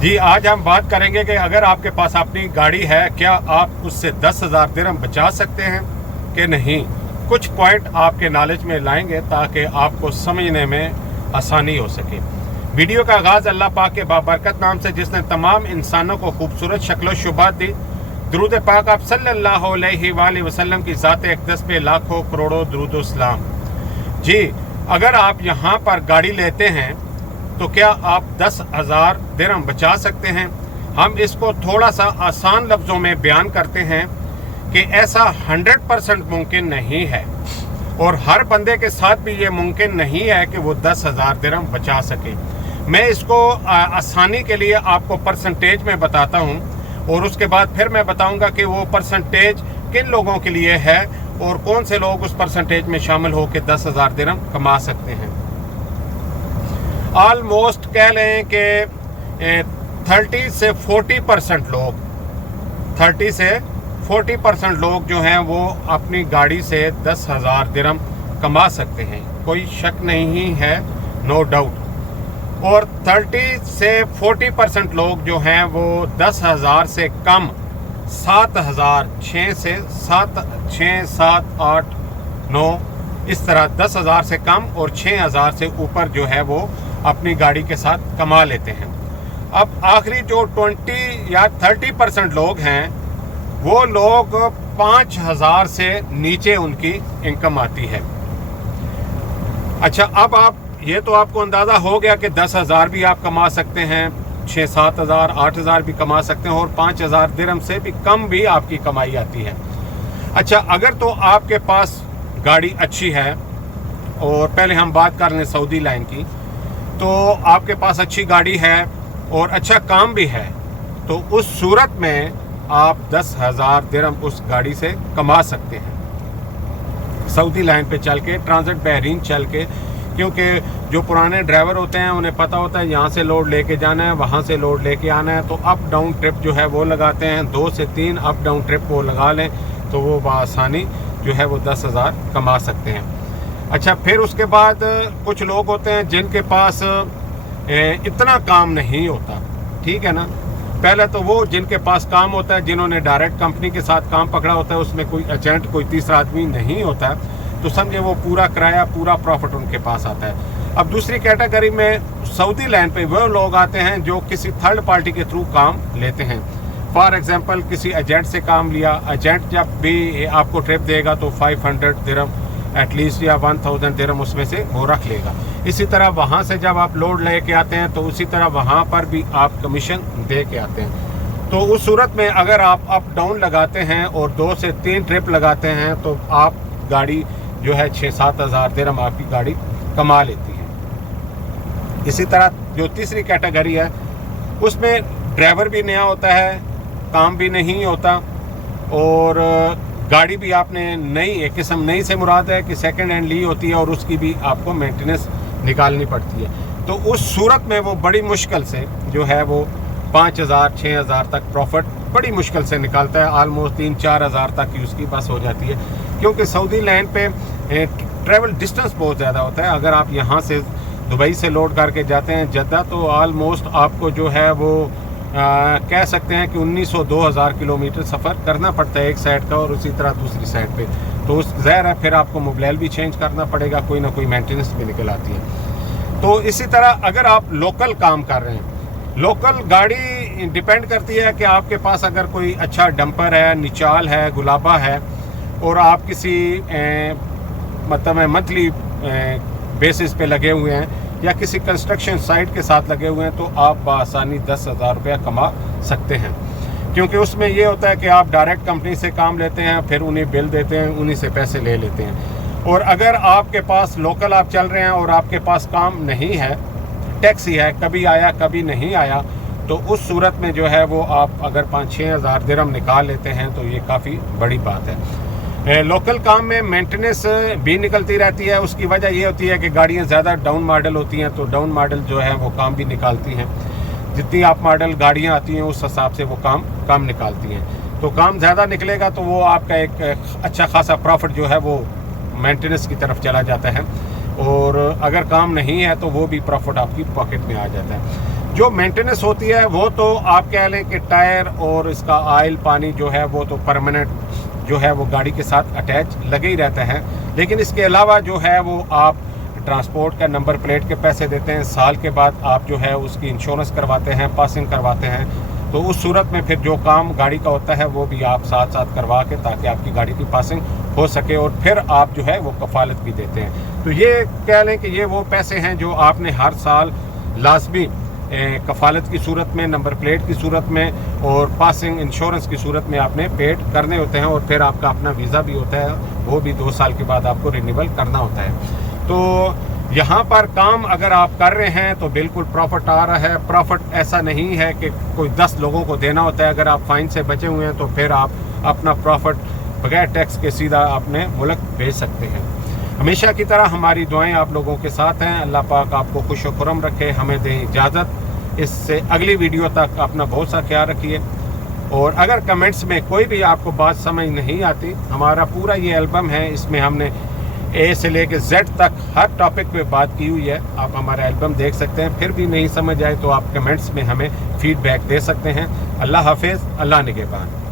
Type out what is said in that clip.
जी, आज हम बात करेंगे कि अगर आपके पास अपनी गाड़ी है, क्या आप उससे 10,000 दिरहम बचा सकते हैं कि नहीं। कुछ पॉइंट आपके नॉलेज में लाएंगे ताकि आपको समझने में आसानी हो सके। वीडियो का आगाज़ अल्लाह पाक के बाबरकत नाम से, जिसने तमाम इंसानों को खूबसूरत शक्ल शुबात दी। दरूद पाक आप सल्लल्लाहु अलैहि वसल्लम की ज़ात अक़दस पे लाखों करोड़ों दरूद व सलाम। जी, अगर आप यहाँ पर गाड़ी लेते हैं तो क्या आप 10,000 दिरहम बचा सकते हैं। हम इसको थोड़ा सा आसान लफ्ज़ों में बयान करते हैं कि ऐसा 100% मुमकिन नहीं है, और हर बंदे के साथ भी ये मुमकिन नहीं है कि वो 10,000 दिरहम बचा सके। मैं इसको आसानी के लिए आपको परसेंटेज में बताता हूँ, और उसके बाद फिर मैं बताऊँगा कि वो परसेंटेज किन लोगों के लिए है और कौन से लोग उस परसेंटेज में शामिल हो के 10,000 दिरहम कमा सकते हैं। ऑलमोस्ट कह लें कि 30 से 40% लोग जो हैं वो अपनी गाड़ी से 10,000 दिरहम कमा सकते हैं, कोई शक नहीं है, नो डाउट। और 30 से 40% लोग जो हैं वो 10,000 से कम 7,000, 6 से 7, 8, 9 इस तरह 10,000 से कम और 6,000 से ऊपर जो है वो अपनी गाड़ी के साथ कमा लेते हैं। अब आखिरी जो 20 या 30% लोग हैं, वो लोग 5,000 से नीचे उनकी इनकम आती है। अच्छा, अब आप ये तो आपको अंदाज़ा हो गया कि 10,000 भी आप कमा सकते हैं, 6-7,000, 8,000 भी कमा सकते हैं, और 5,000 दिरहम से भी कम भी आपकी कमाई आती है। अच्छा, अगर तो आपके पास गाड़ी अच्छी है, और पहले हम बात कर लें सऊदी लाइन की, तो आपके पास अच्छी गाड़ी है और अच्छा काम भी है, तो उस सूरत में आप 10,000 दिरहम उस गाड़ी से कमा सकते हैं सऊदी लाइन पे चल के, ट्रांजिट बहरीन चल के। क्योंकि जो पुराने ड्राइवर होते हैं उन्हें पता होता है यहाँ से लोड लेके जाना है, वहाँ से लोड लेके आना है, तो अप डाउन ट्रिप जो है वो लगाते हैं, 2 से 3 अप डाउन ट्रिप वो लगा लें तो वो बआसानी जो है वो 10,000 कमा सकते हैं। अच्छा, फिर उसके बाद कुछ लोग होते हैं जिनके पास इतना काम नहीं होता, ठीक है ना। पहले तो वो जिनके पास काम होता है, जिन्होंने डायरेक्ट कंपनी के साथ काम पकड़ा होता है, उसमें कोई एजेंट, कोई तीसरा आदमी नहीं होता, तो समझे वो पूरा किराया, पूरा प्रॉफिट उनके पास आता है। अब दूसरी कैटेगरी में सऊदी लाइन पे वो लोग आते हैं जो किसी थर्ड पार्टी के थ्रू काम लेते हैं। फॉर एग्जांपल किसी एजेंट से काम लिया, एजेंट जब भी आपको ट्रिप देगा तो 500 दिरहम एटलीस्ट या 1,000 दिरहम उसमें से वो रख लेगा। इसी तरह वहाँ से जब आप लोड लेके आते हैं तो उसी तरह वहाँ पर भी आप कमीशन दे के आते हैं। तो उस सूरत में अगर आप अप डाउन लगाते हैं और 2 से 3 ट्रिप लगाते हैं तो आप गाड़ी जो है 6-7 हज़ार दिरहम आपकी गाड़ी कमा लेती है। इसी तरह जो तीसरी कैटेगरी है, उसमें ड्राइवर भी नया होता है, काम भी नहीं होता, और गाड़ी भी आपने नई, एक किस्म नई से मुराद है कि सेकंड हैंड ली होती है, और उसकी भी आपको मेंटेनेंस निकालनी पड़ती है। तो उस सूरत में वो बड़ी मुश्किल से जो है वो 5,000, 6,000 तक प्रॉफिट बड़ी मुश्किल से निकालता है। आलमोस्ट 3-4 हज़ार तक की उसकी बस हो जाती है, क्योंकि सऊदी लाइन पे ट्रैवल डिस्टेंस बहुत ज़्यादा होता है। अगर आप यहाँ से दुबई से लोड करके जाते हैं जद्दा, तो आलमोस्ट आपको जो है वो कह सकते हैं कि 1,900-2,000 किलोमीटर सफ़र करना पड़ता है एक साइड का, और उसी तरह दूसरी साइड पे। तो उस ज़ाहिर है फिर आपको मोबाइल भी चेंज करना पड़ेगा, कोई ना कोई मेंटेनेंस भी निकल आती है। तो इसी तरह अगर आप लोकल काम कर रहे हैं, लोकल गाड़ी डिपेंड करती है कि आपके पास अगर कोई अच्छा डंपर है, निचाल है, गुलाबा है, और आप किसी मतलब मंथली बेसिस पे लगे हुए हैं या किसी कंस्ट्रक्शन साइट के साथ लगे हुए हैं, तो आप बआसानी 10,000 रुपया कमा सकते हैं। क्योंकि उसमें ये होता है कि आप डायरेक्ट कंपनी से काम लेते हैं, फिर उन्हें बिल देते हैं, उन्हीं से पैसे ले लेते हैं। और अगर आपके पास लोकल आप चल रहे हैं और आपके पास काम नहीं है, टैक्सी है, कभी आया कभी नहीं आया, तो उस सूरत में जो है वो आप अगर 5-6 हज़ार दिरहम निकाल लेते हैं तो ये काफ़ी बड़ी बात है। लोकल काम में मेंटेनेंस भी निकलती रहती है। उसकी वजह ये होती है कि गाड़ियाँ ज़्यादा डाउन मॉडल होती हैं, तो डाउन मॉडल जो है वो काम भी निकालती हैं। जितनी आप मॉडल गाड़ियाँ आती हैं उस हिसाब से वो काम कम निकालती हैं। तो काम ज़्यादा निकलेगा तो वो आपका एक अच्छा खासा प्रॉफिट जो है वो मेंटेनेंस की तरफ चला जाता है, और अगर काम नहीं है तो वो भी प्रॉफिट आपकी पॉकेट में आ जाता है। जो मेंटेनेंस होती है वो तो आप कह लें कि टायर और इसका ऑयल पानी जो है वो तो परमानेंट जो है वो गाड़ी के साथ अटैच लगे ही रहते हैं, लेकिन इसके अलावा जो है वो आप ट्रांसपोर्ट का नंबर प्लेट के पैसे देते हैं, साल के बाद आप जो है उसकी इंश्योरेंस करवाते हैं, पासिंग करवाते हैं, तो उस सूरत में फिर जो काम गाड़ी का होता है वो भी आप साथ साथ करवा के ताकि आपकी गाड़ी की पासिंग हो सके, और फिर आप जो है वो कफालत भी देते हैं। तो ये कह लें कि ये वो पैसे हैं जो आपने हर साल लाजमी कफालत की सूरत में, नंबर प्लेट की सूरत में और पासिंग इंश्योरेंस की सूरत में आपने पेड करने होते हैं, और फिर आपका अपना वीज़ा भी होता है, वो भी 2 साल के बाद आपको रिन्यूअल करना होता है। तो यहाँ पर काम अगर आप कर रहे हैं तो बिल्कुल प्रॉफिट आ रहा है। प्रॉफिट ऐसा नहीं है कि कोई 10 लोगों को देना होता है, अगर आप फाइन से बचे हुए हैं तो फिर आप अपना प्रॉफिट बगैर टैक्स के सीधा अपने मुल्क भेज सकते हैं। हमेशा की तरह हमारी दुआएं आप लोगों के साथ हैं। अल्लाह पाक आपको खुश व खुरम रखे, हमें दें इजाज़त। इससे अगली वीडियो तक अपना बहुत सा ख्याल रखिए, और अगर कमेंट्स में कोई भी आपको बात समझ नहीं आती, हमारा पूरा ये एल्बम है, इसमें हमने ए से लेके जेड तक हर टॉपिक पे बात की हुई है, आप हमारा एल्बम देख सकते हैं। फिर भी नहीं समझ आए तो आप कमेंट्स में हमें फीडबैक दे सकते हैं। अल्लाह हाफिज़, अल्लाह निगहबान।